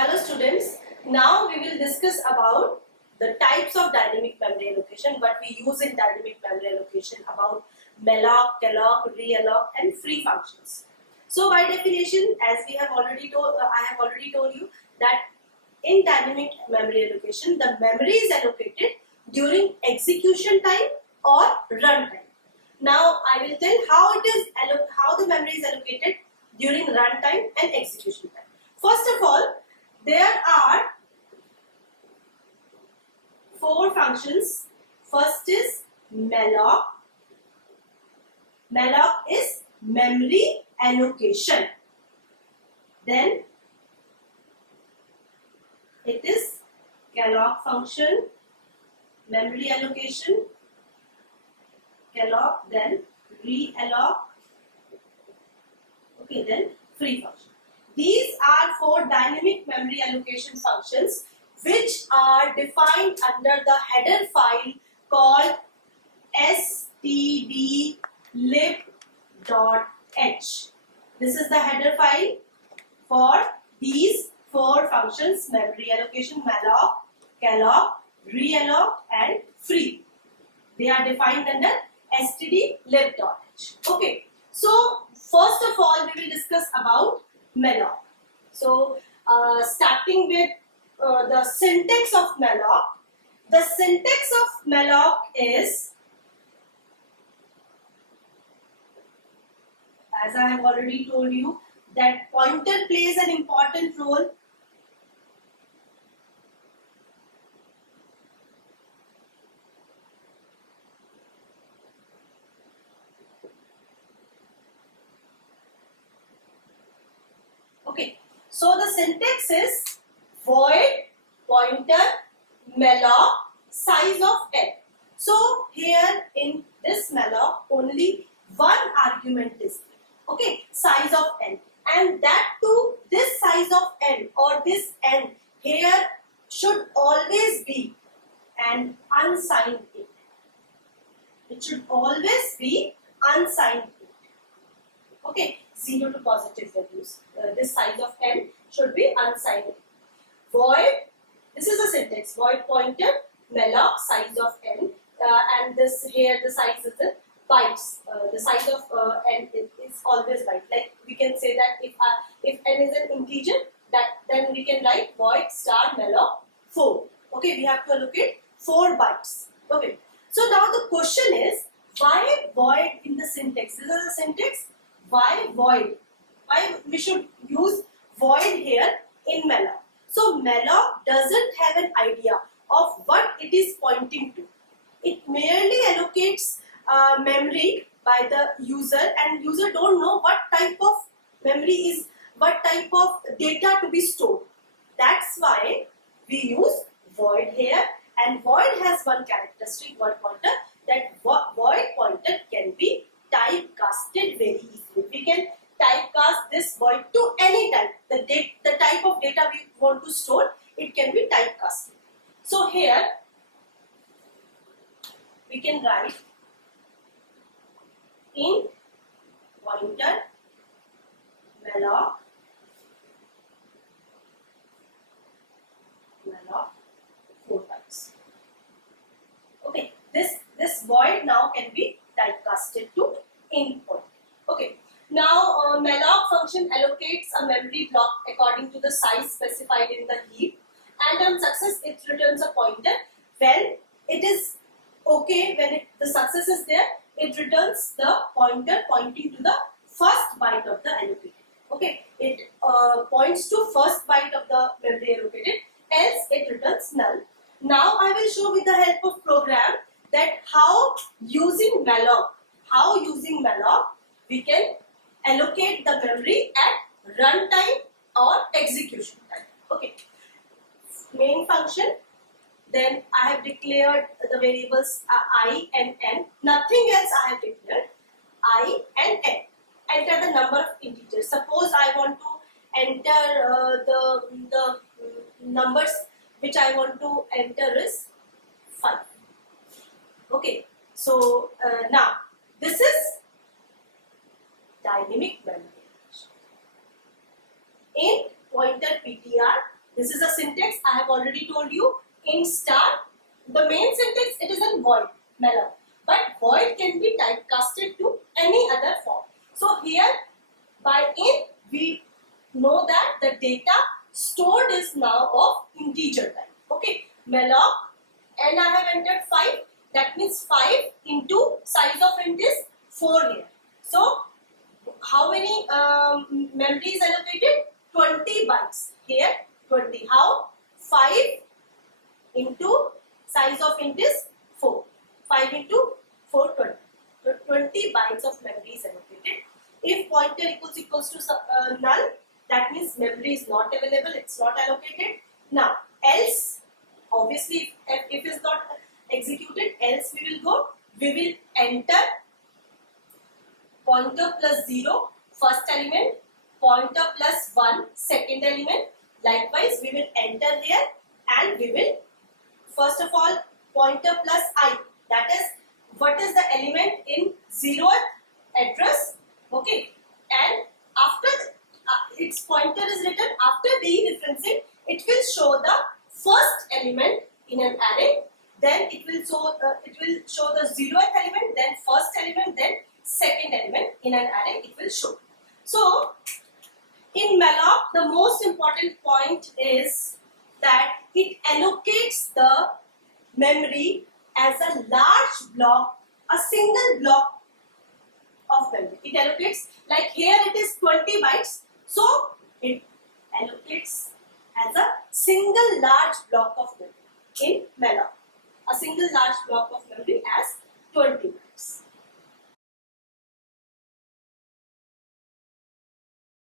Hello students, now we will discuss about the types of dynamic memory allocation, what we use in dynamic memory allocation, about malloc, calloc, realloc and free functions. So by definition, as we have already told, I have already told you that in dynamic memory allocation, the memory is allocated during execution time or run time. Now I will tell how the memory is allocated during run time and execution time. First of all, there are four functions. First is malloc. Malloc is memory allocation. Then it is calloc function, memory allocation, calloc, then realloc, okay, then free function. These are four dynamic memory allocation functions which are defined under the header file called stdlib.h. This is the header file for these four functions: memory allocation, malloc, calloc, realloc and free. They are defined under stdlib.h. Okay, so first of all we will discuss about malloc. So starting with the syntax of malloc. The syntax of malloc is, as I have already told you, that pointer plays an important role. Okay, so the syntax is void pointer malloc size of n. So here in this malloc only one argument is there. Okay, size of n, and that too, this size of n or this n here should always be an unsigned int. It should always be unsigned int. Okay, 0 to positive values. This size of n should be unsigned. Void, this is a syntax, void pointer malloc size of n, and this here the size is the bytes. The size of n is always byte. Like we can say that if n is an integer, then we can write void star malloc 4. Okay, we have to allocate 4 bytes. Okay, so now the question is, why void in the syntax? This is a syntax. Why void? Why we should use void here in malloc? So malloc doesn't have an idea of what it is pointing to. It merely allocates memory by the user, and user don't know what type of memory is, what type of data to be stored. That's why we use void here, and void has one characteristic, void pointer, that void pointer can be typecasted very easily. We can typecast this void to any type. The type of data we want to store, it can be typecasted. So here we can write int pointer malloc 4 bytes. Okay, this void now can be typecasted to int pointer. Okay, now malloc function allocates a memory block according to the size specified in the heap, and on success it returns a pointer. When it is okay, when the success is there, it returns the pointer pointing to the first byte of the allocated. Okay, it points to first byte of the memory allocated, else it returns null. Now I will show with the help of program that how using malloc we can allocate the memory at runtime or execution time. Okay, main function. Then I have declared the variables I and n. Nothing else I have declared. I and n. Enter the number of integers. Suppose I want to enter the numbers which I want to enter is 5. Okay. So now this is dynamic memory. In pointer PTR, This is a syntax I have already told you. In star, the main syntax, it is in void, Malloc. But void can be typecasted to any other form. So here, by in, we know that the data stored is now of integer type. Okay, Malloc, and I have entered 5. That means 5 into size of int is 4 here. So, how many memory is allocated? 20 bytes. Here, 20. How? 5 into size of int is 4. 5 into 4, 20. So 20 bytes of memory is allocated. If pointer equals to null, that means memory is not available, it's not allocated. Now, else, obviously, if it's not executed, else we will enter pointer plus 0, first element, pointer plus 1, second element. Likewise, we will enter here and we will, first of all, pointer plus I. That is, what is the element in 0th address? Okay. And after its pointer is written, after dereferencing, it will show the first element in an array. Then it will show the 0th element, then first element, then second element in an array it will show. So, in Malloc, the most important point is that it allocates the memory as a large block, a single block of memory. It allocates, like here it is 20 bytes, so it allocates as a single large block of memory in Malloc. A single large block of memory as